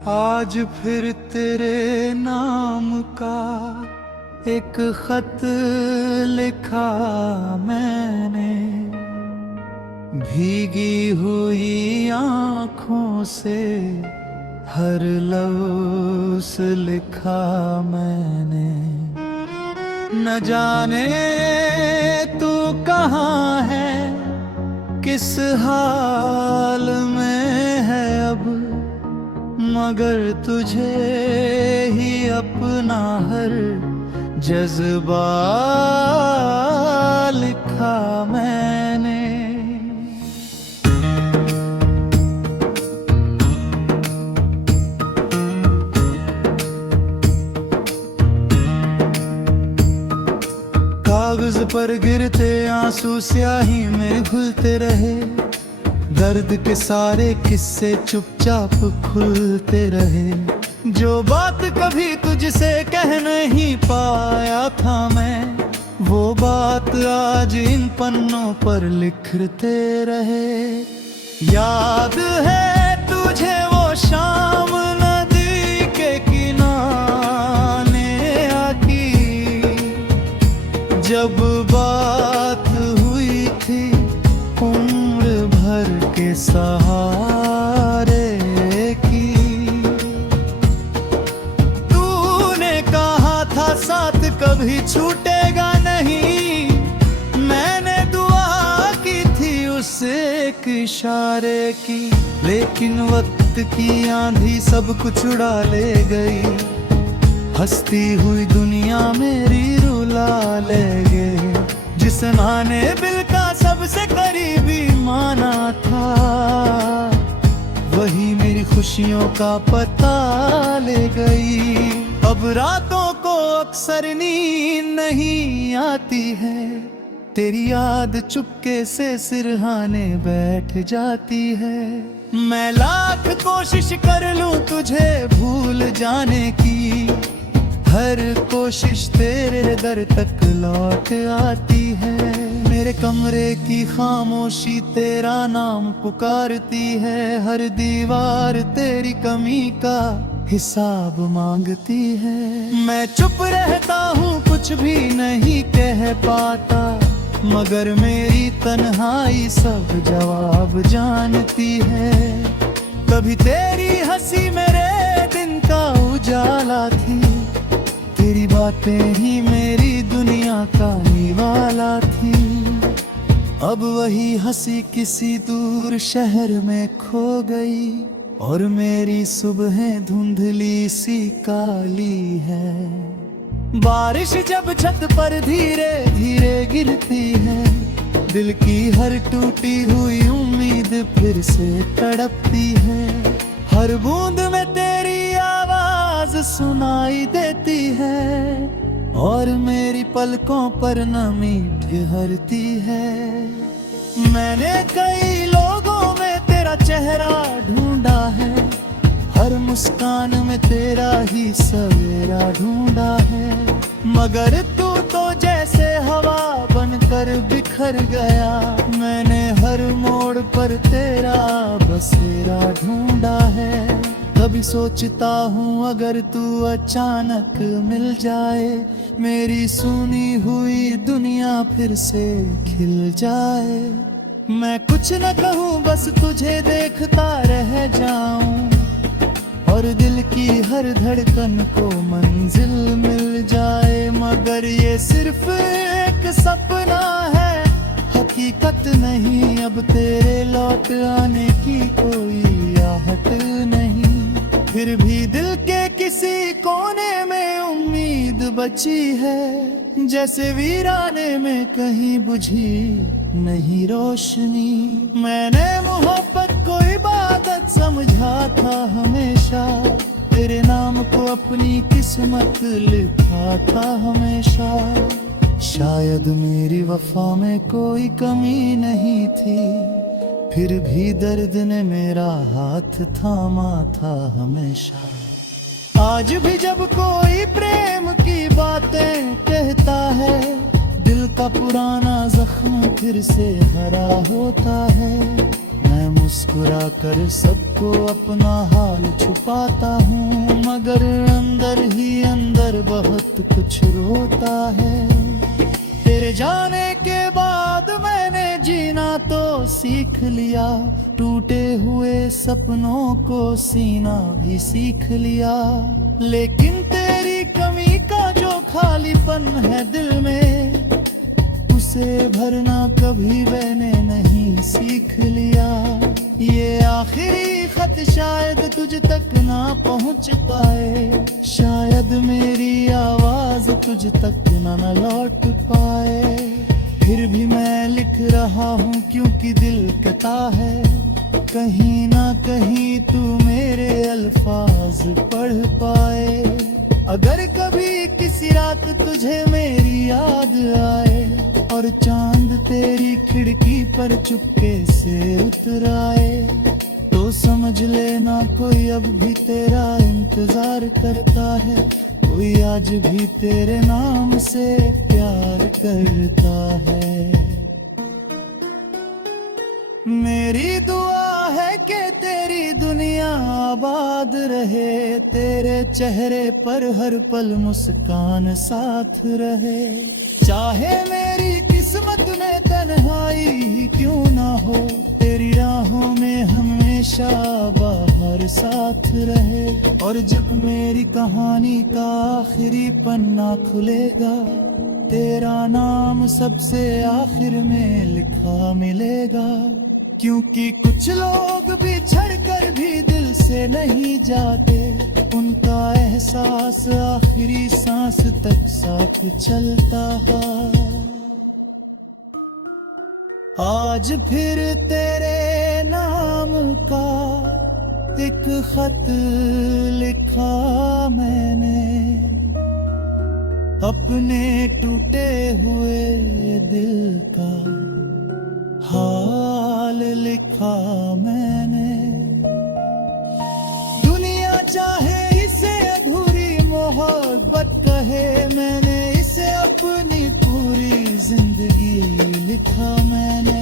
आज फिर तेरे नाम का एक खत लिखा मैंने, भीगी हुई आँखों से हर लफ्ज़ लिखा मैंने। न जाने तू कहाँ है, किस हाल में है अब, मगर तुझे ही अपना हर जज्बा लिखा मैंने। कागज पर गिरते आंसू स्याही में घुलते रहे, दर्द के सारे किस्से चुपचाप खुलते रहे। जो बात कभी तुझसे कह नहीं पाया था मैं, वो बात आज इन पन्नों पर लिखते रहे। याद है तुझे वो शाम नदी के किनारे आकी, जब बात हुई थी उम्र भर के सहारे की। तूने कहा था साथ कभी छूटेगा नहीं, मैंने दुआ की थी उस एक इशारे की। लेकिन वक्त की आंधी सब कुछ उड़ा ले गई, हंसती हुई दुनिया मेरी रुला ले गई। जिस माने दिल का सबसे करीबी माना था, वही मेरी खुशियों का पता ले गई। अब रातों को अक्सर नींद नहीं आती है, तेरी याद चुपके से सिरहाने बैठ जाती है। मैं लाख कोशिश कर लूं तुझे भूल जाने की, हर कोशिश तेरे दर तक लौट आती है। मेरे कमरे की खामोशी तेरा नाम पुकारती है, हर दीवार तेरी कमी का हिसाब मांगती है। मैं चुप रहता हूँ कुछ भी नहीं कह पाता, मगर मेरी तन्हाई सब जवाब जानती है। कभी तेरी हंसी मेरे दिन का उजाला थी, तेरी बातें ही मेरी दुनिया का निवाला थी। अब वही हंसी किसी दूर शहर में खो गई, और मेरी सुबहें धुंधली सी काली है। बारिश जब छत पर धीरे धीरे गिरती है, दिल की हर टूटी हुई उम्मीद फिर से तड़पती है। हर बूंद में तेरी आवाज सुनाई देती है, और मेरी पलकों पर नमी ठहरती है। मैंने कई लोगों में तेरा चेहरा ढूंढा है, हर मुस्कान में तेरा ही सवेरा ढूंढा है। मगर तू तो जैसे हवा बनकर बिखर गया, मैंने हर मोड़ पर तेरा बसेरा ढूंढा है। कभी सोचता हूँ अगर तू अचानक मिल जाए, मेरी सुनी हुई दुनिया फिर से खिल जाए। मैं कुछ न कहूँ बस तुझे देखता रह जाऊं, और दिल की हर धड़कन को मंजिल मिल जाए। मगर ये सिर्फ एक सपना है, हकीकत नहीं। अब तेरे लौट आने की कोई आहट नहीं, फिर भी दिल के किसी कोने में उम्मीद बची है। जैसे वीराने में कहीं बुझी नहीं रोशनी, मैंने मोहब्बत को इबादत समझा था हमेशा, तेरे नाम को अपनी किस्मत लिखा था हमेशा। शायद मेरी वफा में कोई कमी नहीं थी, फिर भी दर्द ने मेरा हाथ थामा था हमेशा। आज भी जब कोई प्रेम की बातें कहता है, दिल का पुराना जख्म फिर से भरा होता है। मैं मुस्कुरा कर सबको अपना हाल छुपाता हूँ, मगर अंदर ही अंदर बहुत कुछ रोता है। तेरे जाने के बाद मैंने जीना तो सीख लिया, टूटे हुए सपनों को सीना भी सीख लिया। लेकिन तेरी कमी का जो खालीपन है दिल में, उसे भरना कभी मैंने नहीं सीख लिया। ये आखिरी खत शायद तुझ तक ना पहुंच पाए, शायद मेरी आवाज तुझ तक ना लौट पाए। फिर भी मैं लिख रहा हूँ क्योंकि दिल कहता है, कहीं ना कहीं तू मेरे अल्फाज पढ़ पाए। अगर कभी किसी रात तुझे मेरी याद आए और चांद तेरी खिड़की पर चुपके से उतर आए, तो समझ लेना कोई अब भी तेरा इंतजार करता है, कोई आज भी तेरे नाम से प्यार करता है। मेरी दुआ है कि तेरी दुनिया आबाद रहे, तेरे चेहरे पर हर पल मुस्कान साथ रहे। चाहे मेरी किस्मत में तन्हाई ही क्यों ना हो, तेरी राहों में हमेशा बाहर साथ रहे। और जब मेरी कहानी का आखिरी पन्ना खुलेगा, तेरा नाम सबसे आखिर में लिखा मिलेगा। क्योंकि कुछ लोग बिछड़ कर भी दिल से नहीं जाते, उनका एहसास आखिरी सांस तक साथ चलता है। आज फिर तेरे नाम का एक खत लिखा मैंने, अपने टूटे हुए दिल का हाल लिखा मैंने। दुनिया चाहे इसे अधूरी मोहब्बत कहे, मैंने इसे अपनी पूरी जिंदगी लिखा मैंने।